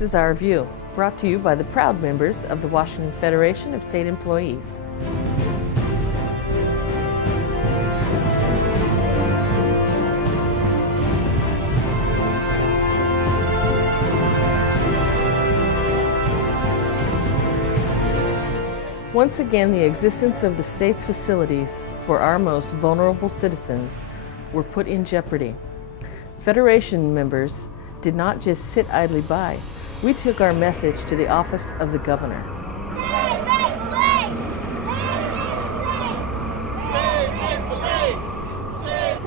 This is Our View, brought to you by the proud members of the Washington Federation of State Employees. Once again, the existence of the state's facilities for our most vulnerable citizens were put in jeopardy. Federation members did not just sit idly by. We took our message to the office of the governor.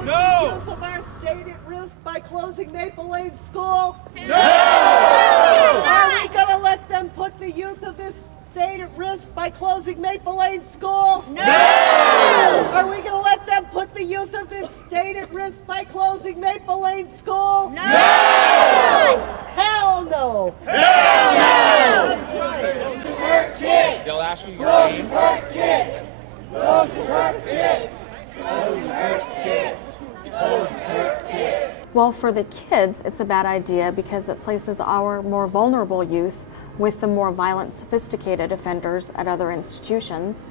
No! Youth of our state at risk by closing Maple Lane School? No! Are we going to let them put the youth of this state at risk by closing Maple Lane School? No! Are we going to let them put the youth of this state at risk by closing Maple Lane School? No! Hell no! Hell no! That's right. Those who hurt kids! Still asking your name. Those who hurt kids! Those who hurt kids! Those who hurt kids! Those who hurt kids! Well, for the kids, it's a bad idea because it places our more vulnerable youth with the more violent, sophisticated offenders at other institutions.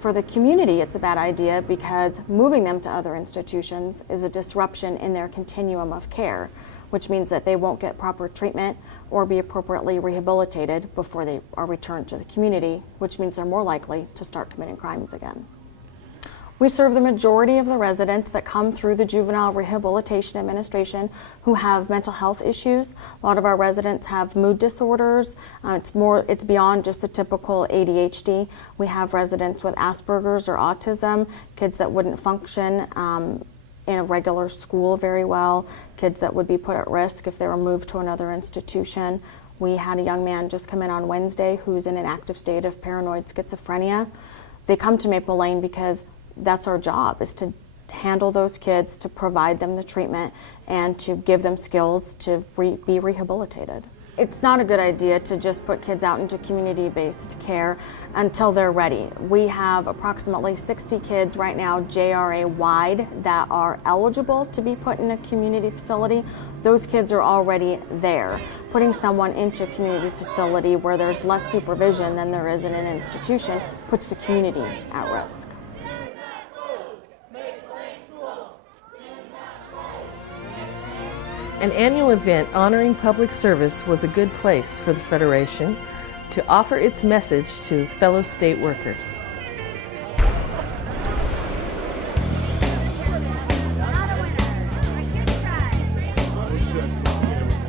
For the community, it's a bad idea because moving them to other institutions is a disruption in their continuum of care, which means that they won't get proper treatment or be appropriately rehabilitated before they are returned to the community, which means they're more likely to start committing crimes again. We serve the majority of the residents that come through the Juvenile Rehabilitation Administration who have mental health issues. A lot of our residents have mood disorders. It's beyond just the typical ADHD. We have residents with Asperger's or autism, kids that wouldn't function in a regular school very well, kids that would be put at risk if they were moved to another institution. We had a young man just come in on Wednesday who's in an active state of paranoid schizophrenia. They come to Maple Lane because that's our job, is to handle those kids, to provide them the treatment, and to give them skills to be rehabilitated. It's not a good idea to just put kids out into community-based care until they're ready. We have approximately 60 kids right now, JRA-wide, that are eligible to be put in a community facility. Those kids are already there. Putting someone into a community facility where there's less supervision than there is in an institution puts the community at risk. An annual event honoring public service was a good place for the Federation to offer its message to fellow state workers.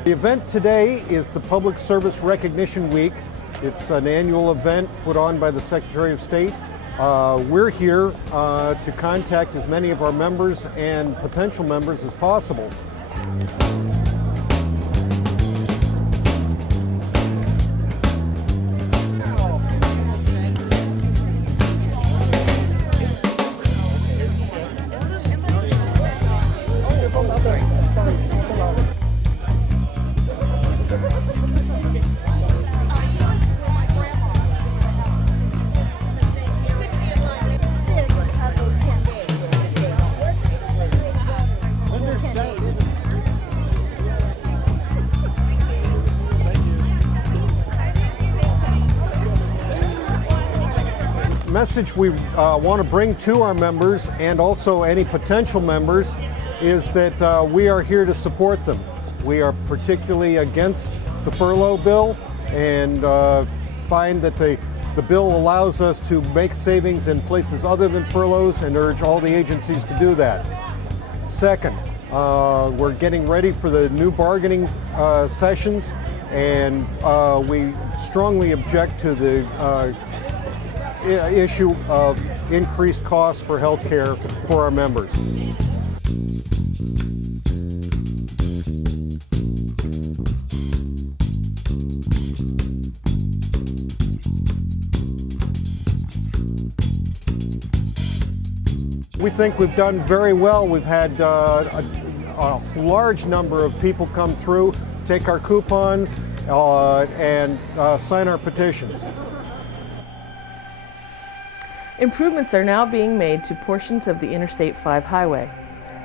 The event today is the Public Service Recognition Week. It's an annual event put on by the Secretary of State. We're here to contact as many of our members and potential members as possible. Message we want to bring to our members and also any potential members is that we are here to support them. We are particularly against the furlough bill and find that the bill allows us to make savings in places other than furloughs and urge all the agencies to do that. Second, we're getting ready for the new bargaining sessions, and we strongly object to the issue of increased costs for health care for our members. We think we've done very well. We've had a large number of people come through, take our coupons, and sign our petitions. Improvements are now being made to portions of the Interstate 5 highway.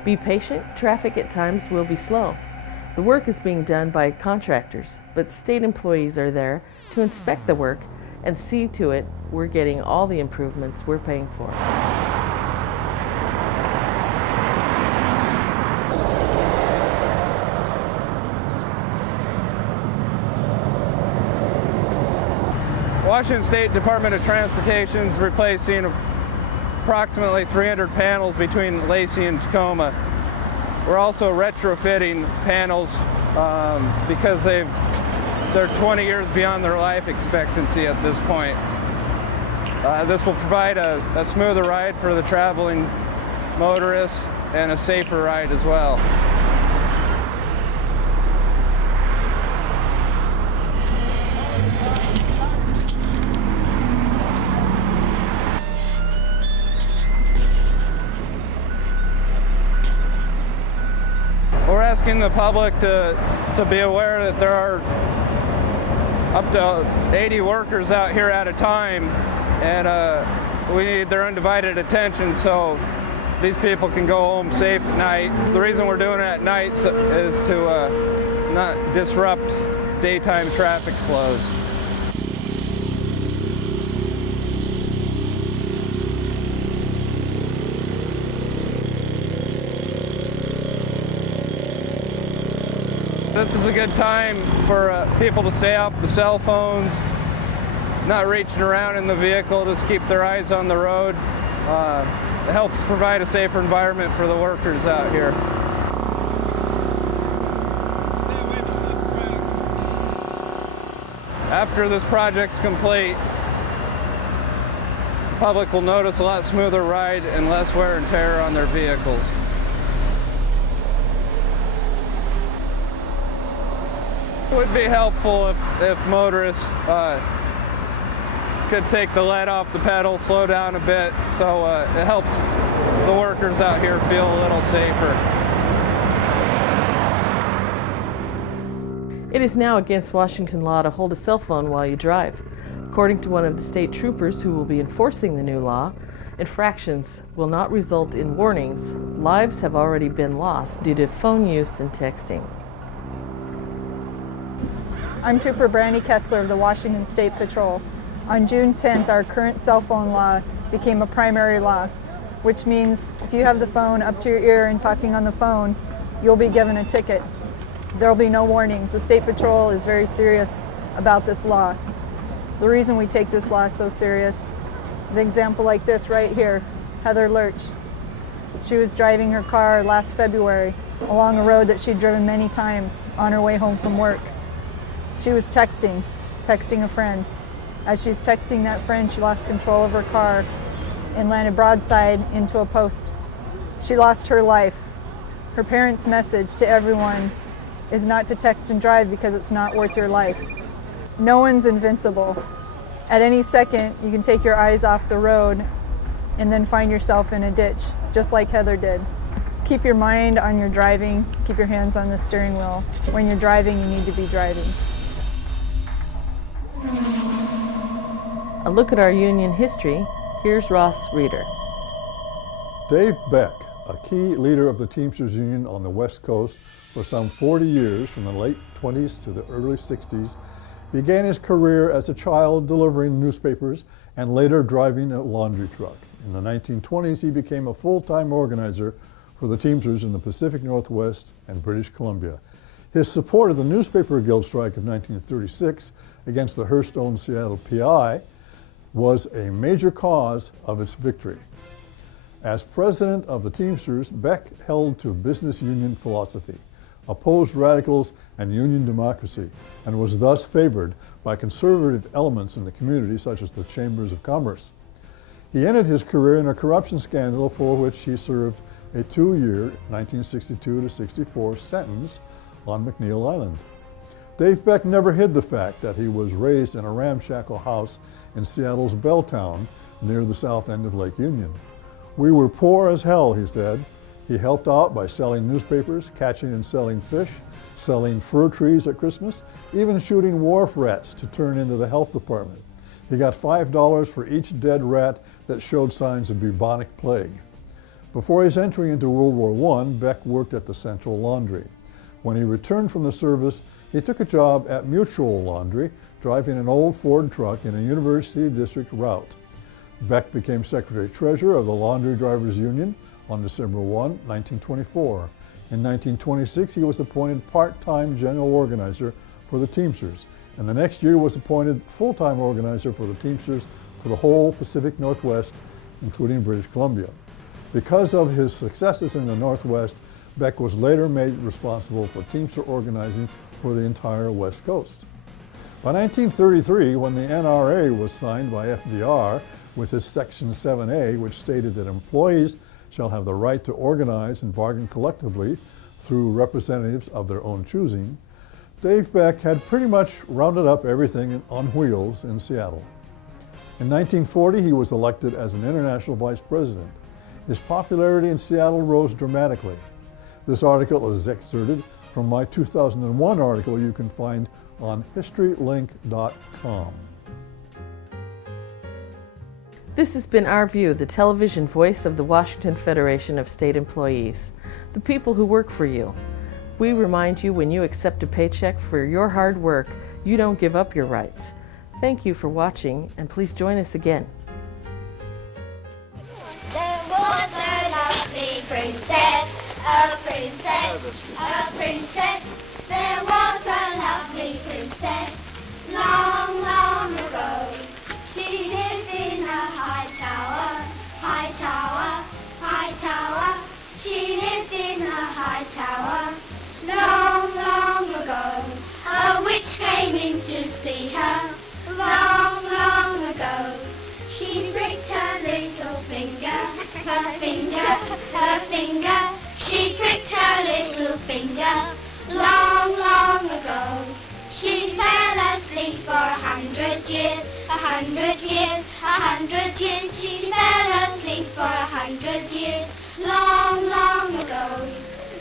Be patient, traffic at times will be slow. The work is being done by contractors, but state employees are there to inspect the work and see to it we're getting all the improvements we're paying for. Washington State Department of Transportation is replacing approximately 300 panels between Lacey and Tacoma. We're also retrofitting panels because they're 20 years beyond their life expectancy at this point. This will provide a smoother ride for the traveling motorists and a safer ride as well. We're asking the public to be aware that there are up to 80 workers out here at a time, and we need their undivided attention so these people can go home safe at night. The reason we're doing it at night is to not disrupt daytime traffic flows. This is a good time for people to stay off the cell phones, not reaching around in the vehicle, just keep their eyes on the road. It helps provide a safer environment for the workers out here. After this project's complete, the public will notice a lot smoother ride and less wear and tear on their vehicles. It would be helpful if motorists could take the lead off the pedal, slow down a bit, so it helps the workers out here feel a little safer. It is now against Washington law to hold a cell phone while you drive. According to one of the state troopers who will be enforcing the new law, infractions will not result in warnings. Lives have already been lost due to phone use and texting. I'm Trooper Brandy Kessler of the Washington State Patrol. On June 10th, our current cell phone law became a primary law, which means if you have the phone up to your ear and talking on the phone, you'll be given a ticket. There will be no warnings. The State Patrol is very serious about this law. The reason we take this law so serious is an example like this right here, Heather Lurch. She was driving her car last February along a road that she'd driven many times on her way home from work. She was texting a friend. As she's texting that friend, she lost control of her car and landed broadside into a post. She lost her life. Her parents' message to everyone is not to text and drive because it's not worth your life. No one's invincible. At any second, you can take your eyes off the road and then find yourself in a ditch, just like Heather did. Keep your mind on your driving, keep your hands on the steering wheel. When you're driving, you need to be driving. A look at our union history, here's Ross Rieder. Dave Beck, a key leader of the Teamsters Union on the West Coast for some 40 years, from the late 20s to the early 60s, began his career as a child delivering newspapers and later driving a laundry truck. In the 1920s, he became a full-time organizer for the Teamsters in the Pacific Northwest and British Columbia. His support of the Newspaper Guild strike of 1936 against the Hearst-owned Seattle PI was a major cause of its victory. As president of the Teamsters, Beck held to business union philosophy, opposed radicals and union democracy, and was thus favored by conservative elements in the community, such as the Chambers of Commerce. He ended his career in a corruption scandal for which he served a 2-year, 1962-64 sentence on McNeil Island. Dave Beck never hid the fact that he was raised in a ramshackle house in Seattle's Belltown near the south end of Lake Union. "We were poor as hell," he said. He helped out by selling newspapers, catching and selling fish, selling fir trees at Christmas, even shooting wharf rats to turn into the health department. He got $5 for each dead rat that showed signs of bubonic plague. Before his entry into World War I, Beck worked at the Central Laundry. When he returned from the service, he took a job at Mutual Laundry, driving an old Ford truck in a University District route. Beck became Secretary-Treasurer of the Laundry Drivers Union on December 1, 1924. In 1926, he was appointed part-time general organizer for the Teamsters, and the next year was appointed full-time organizer for the Teamsters for the whole Pacific Northwest, including British Columbia. Because of his successes in the Northwest, Beck was later made responsible for Teamster organizing for the entire West Coast. By 1933, when the NRA was signed by FDR with his Section 7A, which stated that employees shall have the right to organize and bargain collectively through representatives of their own choosing, Dave Beck had pretty much rounded up everything on wheels in Seattle. In 1940, he was elected as an international vice president. His popularity in Seattle rose dramatically. This article is excerpted from my 2001 article you can find on historylink.com. This has been Our View, the television voice of the Washington Federation of State Employees, the people who work for you. We remind you, when you accept a paycheck for your hard work, you don't give up your rights. Thank you for watching, and please join us again. There was a lovely princess, a princess, a princess. There was a lovely princess, long, long ago. She lived in a high tower, high tower, high tower. She lived in a high tower, long, long ago. A witch came in to see her, long, long ago. She pricked her little finger, her finger, her finger. She pricked her little finger, long, long ago. She fell asleep for 100 years, 100 years, 100 years. She fell asleep for 100 years, long, long ago.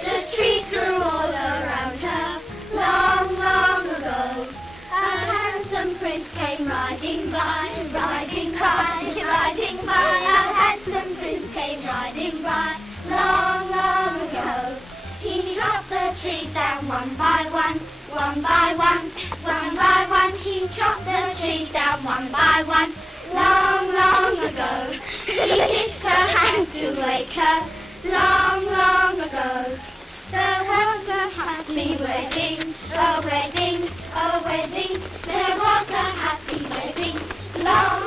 The trees grew all around her, long, long ago. A handsome prince came riding by, riding by, riding by. A handsome prince came riding by, long, long ago. He chopped the trees down one by one, one by one, one by one. He chopped the trees down one by one, long, long ago. He kissed her hand to wake her, long, long ago. There was a happy wedding, a wedding, a wedding. There was a happy wedding, long,